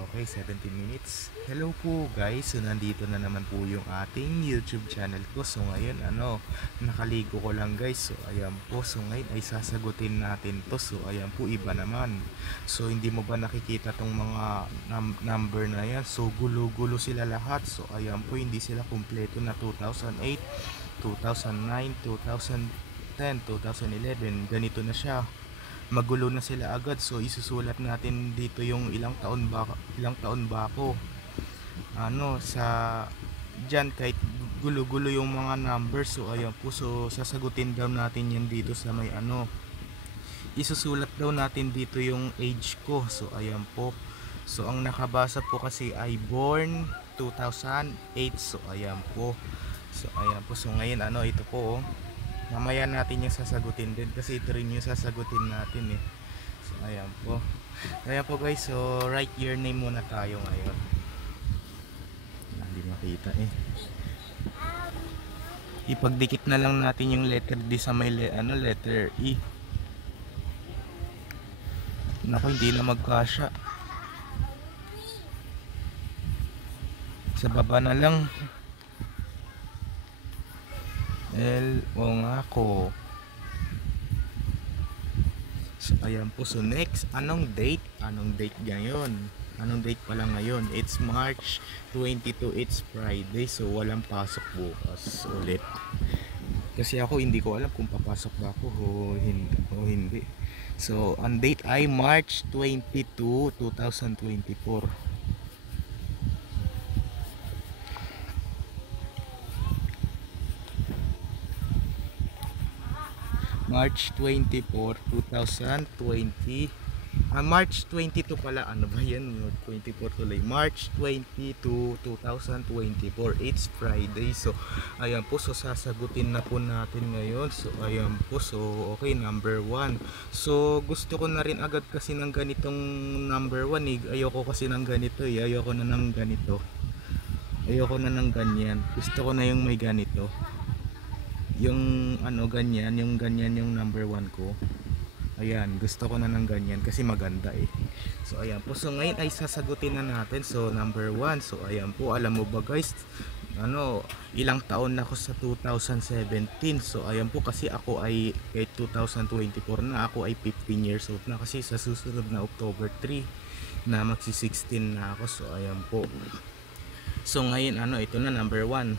Okay, 17 minutes. Hello po guys. So nandito na naman po yung ating YouTube channel ko. So ngayon nakaligo ko lang guys. So ayan po. So ngayon ay sasagutin natin to. So ayan po, iba naman. So hindi mo ba nakikita tong mga number na yan? So gulo-gulo sila lahat. So ayan po, hindi sila kumpleto na 2008, 2009, 2010, 2011. Ganito na siya, magulo na sila agad. So isusulat natin dito yung ilang taon ba ako sa dyan, kahit gulo-gulo yung mga numbers. So ayan po, so sasagutin daw natin yan dito sa may isusulat daw natin dito yung age ko. So ayan po, so ang nakabasa po kasi ay born 2008. So ayan po, so ngayon ito po, mamaya natin yung sasagutin din kasi ito rin yung sasagutin natin eh. So ayan po guys. So write your name muna tayo ngayon. Hindi makita eh. Ipagdikit na lang natin yung letter D sa may letter E. Naku, hindi na magkasya. Sa baba na lang. O nga ko. So ayan po, so next, anong date ngayon? Anong date pala ngayon? It's March 22, it's Friday. So walang pasok bukas ulit. Kasi ako hindi ko alam kung papasok ba ako o hindi. So ang date ay March 22, 2024. March 24, 2020. March 22 pala. Ano ba yan? 24 tuloy. March 22, 2024. It's Friday. So, ayan po. So, sasagutin na po natin ngayon. So, ayan po. So, okay. Number 1. So, gusto ko na rin agad kasi ng ganitong number 1 eh. Ayoko kasi ng ganito eh. Ayoko na ng ganito. Ayoko na ng ganyan. Gusto ko na yung may ganito. Yung ganyan, yung number 1 ko. Ayan, gusto ko na ng ganyan kasi maganda eh. So ayan po, so ngayon ay sasagutin na natin. So number 1, so ayan po, alam mo ba guys, ilang taon na ako sa 2017. So ayan po, kasi ako ay 2024 na, ako ay 15 years old na kasi sa susunod na October 3 na magsi 16 na ako. So ayan po, so ngayon ito na number 1.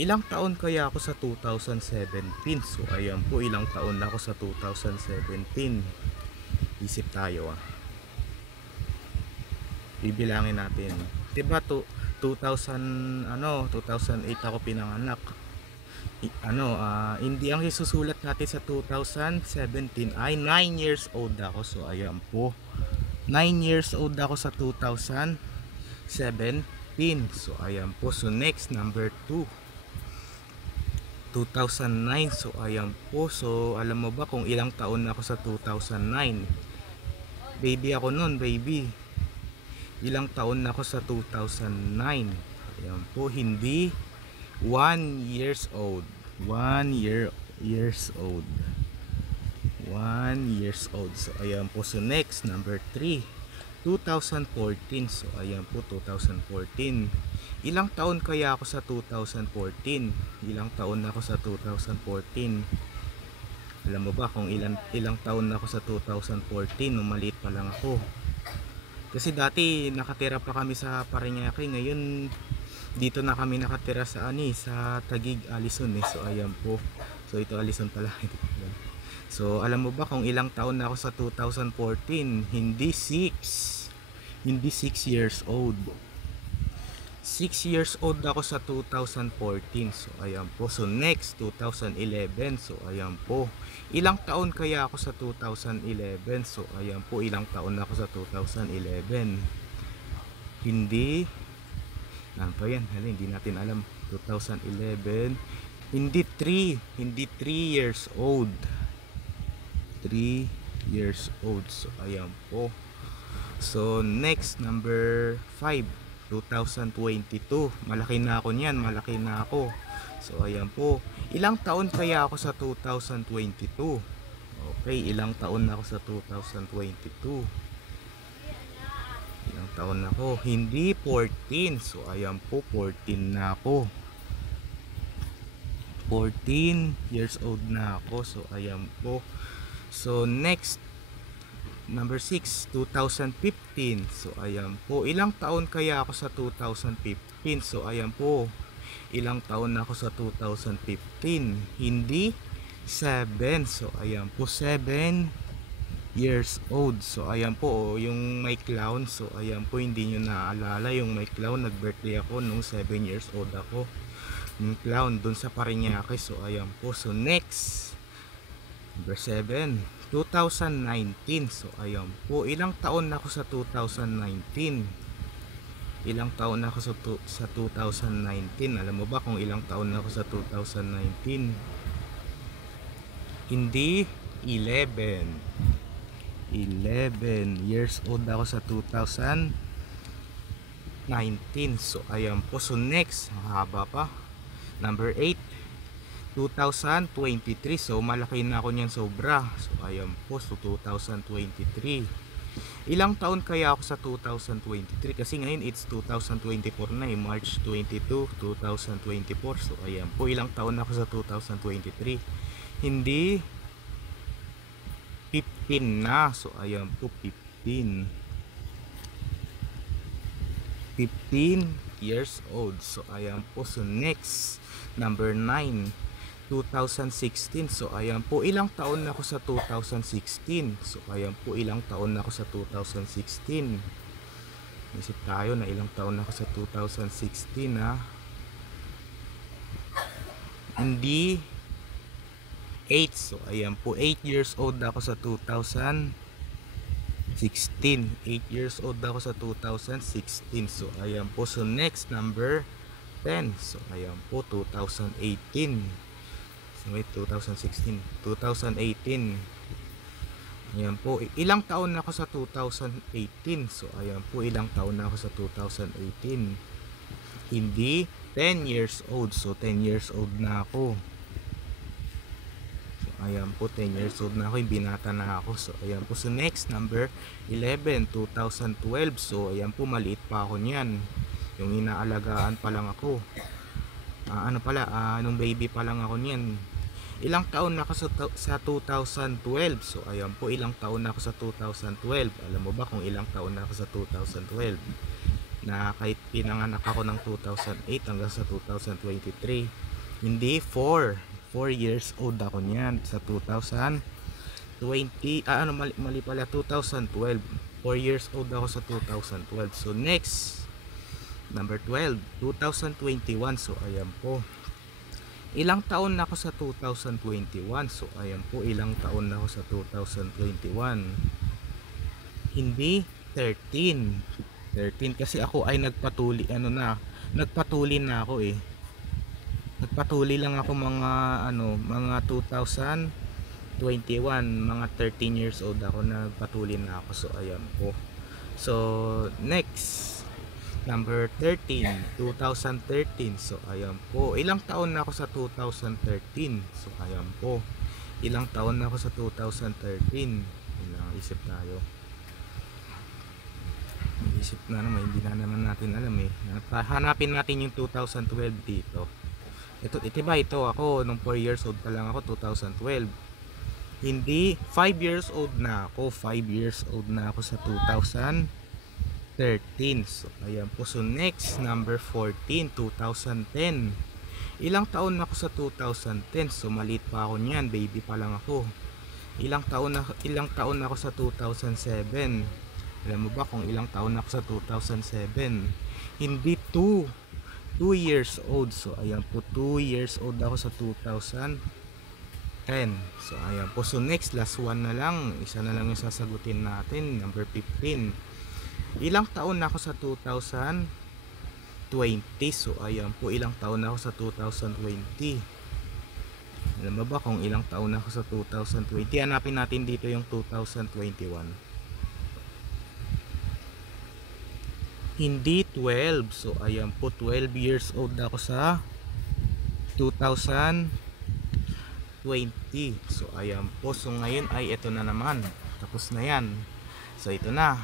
Ilang taon kaya ako sa 2017? So ayan po, ilang taon na ako sa 2017. Isip tayo bibilangin natin. Diba 2008 ako pinanganak. Hindi ang isusulat natin sa 2017 ay 9 years old ako. So ayan po, 9 years old ako sa 2017. So ayan po, so next number 2, 2009. So ayan po, so alam mo ba kung ilang taon na ako sa 2009? Baby ako noon, baby. Ilang taon na ako sa 2009? Ayan po, hindi 1 years old. 1 years old. 1 years old. So ayan po, so next number 3, 2014. So ayan po, 2014. Ilang taon kaya ako sa 2014? Ilang taon na ako sa 2014? Alam mo ba kung ilang taon na ako sa 2014 nung maliit pa lang ako? Kasi dati nakatira pa kami sa Parañaque, ngayon dito na kami nakatira sa sa Taguig, Alison eh. So ayan po. So ito Alison pala. So alam mo ba kung ilang taon na ako sa 2014? Hindi 6 years old. 6 years old ako sa 2014. So ayan po, so next 2011. So ayan po, ilang taon kaya ako sa 2011? So ayan po, ilang taon ako sa 2011? Hindi, ano pa yan? Hindi natin alam. 2011, hindi 3 years old. 3 years old. So ayan po, so next number 5, 2022. Malaki na ako niyan, malaki na ako. So ayan po, ilang taon kaya ako sa 2022? Okay, ilang taon na ako sa 2022? Ilang taon na ako? Hindi 14. So ayan po, 14 na ako. 14 years old na ako. So ayan po. So next, number 6, 2015. So ayan po, ilang taon kaya ako sa 2015? So ayan po, ilang taon na ako sa 2015? Hindi 7. So ayan po, 7 years old. So ayan po, yung may clown. So ayan po, hindi nyo naaalala yung may clown. Nag birthday ako nung 7 years old ako, yung clown dun sa Parañaque. So ayan po. So next, number 7, 2019. So ayan po, ilang taon na ako sa 2019? Ilang taon na ako sa 2019? Alam mo ba kung ilang taon na ako sa 2019? Hindi 11 years old ako sa 2019. So ayan po. So next, mahaba pa, number 8, 2023. So malaki na ako niyan, sobra. So ayan po. So 2023, ilang taon kaya ako sa 2023? Kasi ngayon it's 2024 na, March 22, 2024. So ayan po, ilang taon ako sa 2023? Hindi 15 na. So ayan po, 15 years old. So ayan po. So next, number 9, 2016. So ayan po, ilang taon na ako sa 2016? So ayan po, ilang taon na ako sa 2016? Isip tayo na ilang taon na ako sa 2016 ha. Hindi 8. So ayan po, 8 years old ako sa 2016. 8 years old ako sa 2016. So ayan po. So next, number 10. So ayan po, 2018. So wait, 2016, 2018. Ayan po, ilang taon na ako sa 2018? So ayan po, ilang taon na ako sa 2018? Hindi 10 years old. So 10 years old na ako. So ayan po, 10 years old na ako, yung binata na ako. So ayan po. So next, number 11, 2012. So ayan po, maliit pa ako niyan, yung inaalagaan pa lang ako. Nung baby pa lang ako niyan. Ilang taon na ako sa 2012? So ayan po, ilang taon na ako sa 2012? Alam mo ba kung ilang taon na ako sa 2012? Na kahit pinanganak ako ng 2008 hanggang sa 2023, hindi 4 years old ako niyan sa 2020. Mali pala, 2012. 4 years old ako sa 2012. So next, number 12, 2021. So ayan po, ilang taon na ako sa 2021? So ayan po, ilang taon na ako sa 2021? Hindi 13 kasi ako ay nagpatuli na ako eh. Nagpatuli lang ako mga 2021, mga 13 years old ako, nagpatuli na ako. So ayan po. So next, number 13, 2013. So ayan po, ilang taon na ako sa 2013? So ayan po, ilang taon na ako sa 2013? Isip tayo. Isip na naman, hindi na naman natin alam eh. Hanapin natin yung 2012 dito. Ito ako, nung 4 years old pa lang ako, 2012. Hindi, 5 years old na ako. 5 years old na ako sa 2013. So ayan po. So next, number 14, 2010. Ilang taon na ako sa 2010? So maliit pa ako niyan, baby pa lang ako. Ilang taon na ako sa 2007? Alam mo ba kung ilang taon na ako sa 2007? Hindi 2 years old. So ayan po, 2 years old ako sa 2010. So ayan po. So next, last one na lang, isa na lang yung sasagutin natin, number 15. Ilang taon na ako sa 2020? So ayan po, ilang taon na ako sa 2020? Alam mo ba kung ilang taon na ako sa 2020? Hanapin natin dito yung 2021. Hindi 12. So ayan po, 12 years old ako sa 2020. So ayan po. So ngayon ay ito na naman, tapos na yan. So ito na,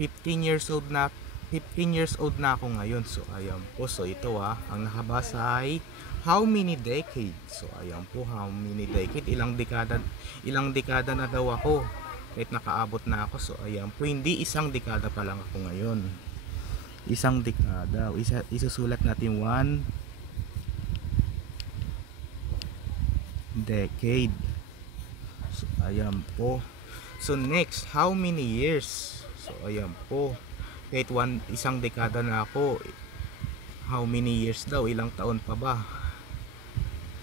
15 years old na 15 years old na ako ngayon. So ayan po. So ito ang nakabasa ay how many decades. So ayan po, how many decade, ilang dekada na daw ako kahit nakaabot na ako. So ayan po, hindi isang dekada pa lang ako ngayon. Isang dekada. Isusulat natin 1 decade. So ayan po. So next, how many years? So ayan po, kahit isang dekada na ako, how many years daw, ilang taon pa ba?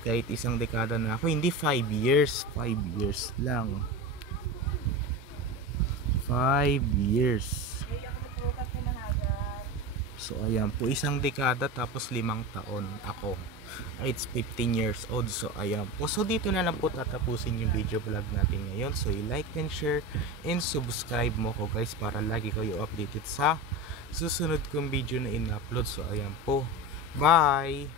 Kahit isang dekada na ako, hindi 5 years, 5 years lang, 5 years. So ayan po, isang dekada tapos 5 taon ako. It's 15 years old. So ayan po. So dito na lang po tatapusin yung video vlog natin ngayon. So i-like and share and subscribe mo ko guys para lagi kayo updated sa susunod kong video na in-upload. So ayan po. Bye!